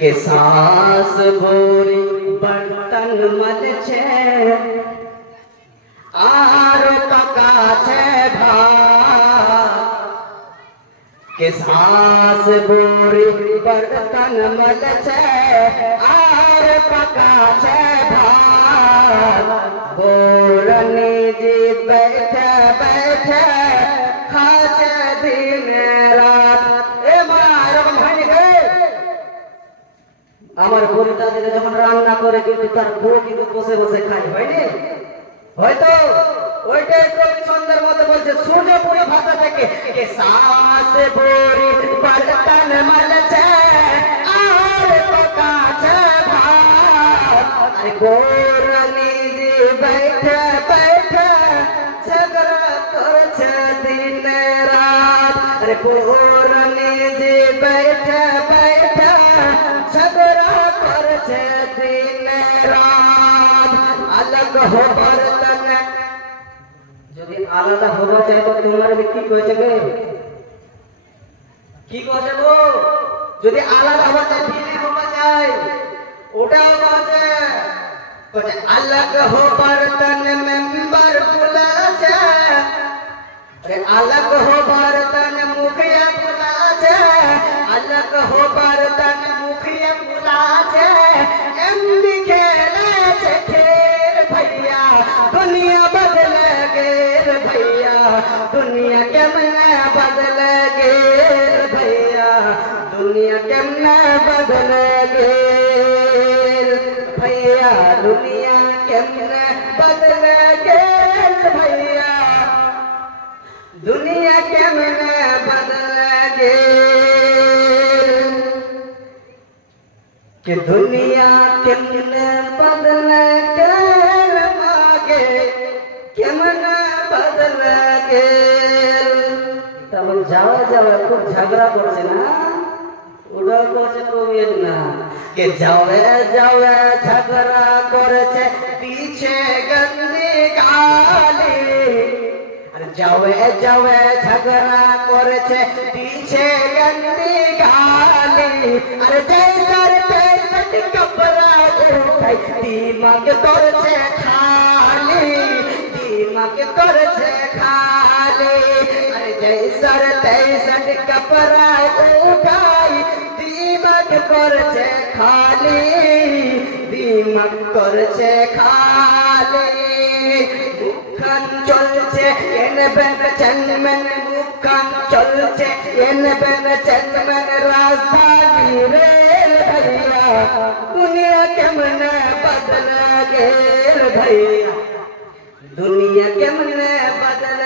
के सांस भोरी बर्तन मल छे आर पका छे भात के सांस भोरी बर्तन मल छे आर पका छे भात बोरनी जी बैठे बैठे खाचे दिन रात ए मार भाई गे আমার পরিতা দিলে যখন রান্না করে কিন্তু তার বউ কিন্তু বসে বসে খায় হয়নি হয়তো ওইটাই কবি ছন্দের মধ্যে বলছে সূর্যপুরী ভাষা থেকে কে सांस भोरी बर्तन मलছে আর পকাছে ভাত আরে গোরনি জি बैठे बैठे झगड़ा করছে দিন রাত আরে গোরনি জি बैठे बैठे झगड़ा করছে দিন রাত अलग हो बर्तन যদি আলাদা হওয়া চাই তো তোমার কি কইছে গে কি কইছে গো যদি আলাদা হওয়া চাই ভিন্ন হওয়া চাই ওটাও আছে কইছে अलग हो बर्तन मेंबर बुलाছে अरे अलग हो बर्तन मुखिया बुलाছে अलग हो बर्तन मुखिया बुलाছে एमडी खेले खेल भैया दुनिया बदल गेल भैया दुनिया केमने बदल गेल भैया दुनिया केमने बदल गेल भैया दुनिया केमने बदल गेल भैया दुनिया केमने बदल गेल कि दुनिया केमने बदल गेल मागे केमने बदल गेल तब जावा जावा खूब झगड़ा करছে না ওটা করছে কবি না कि जावे जावे झगड़ा करছে पीछे गंदी गाली अरे जावे जावे झगड़ा करছে पीछे गंदी गाली अरे जैसर तैसर कपड़ा उठाई दिमाग करছে खाली दिमाग करছে खाली अरे जैसर तैसर कपड़ा उठाई दिमाग करছে खाली दिमाग करছে खाली मुखान चलছে এনে বেন চেনমেন মুখান চলছে এনে বেন চেনমেন রাজধানী রেল भैया दुनिया केमने बदल गेल भैया दुनिया केमने बदल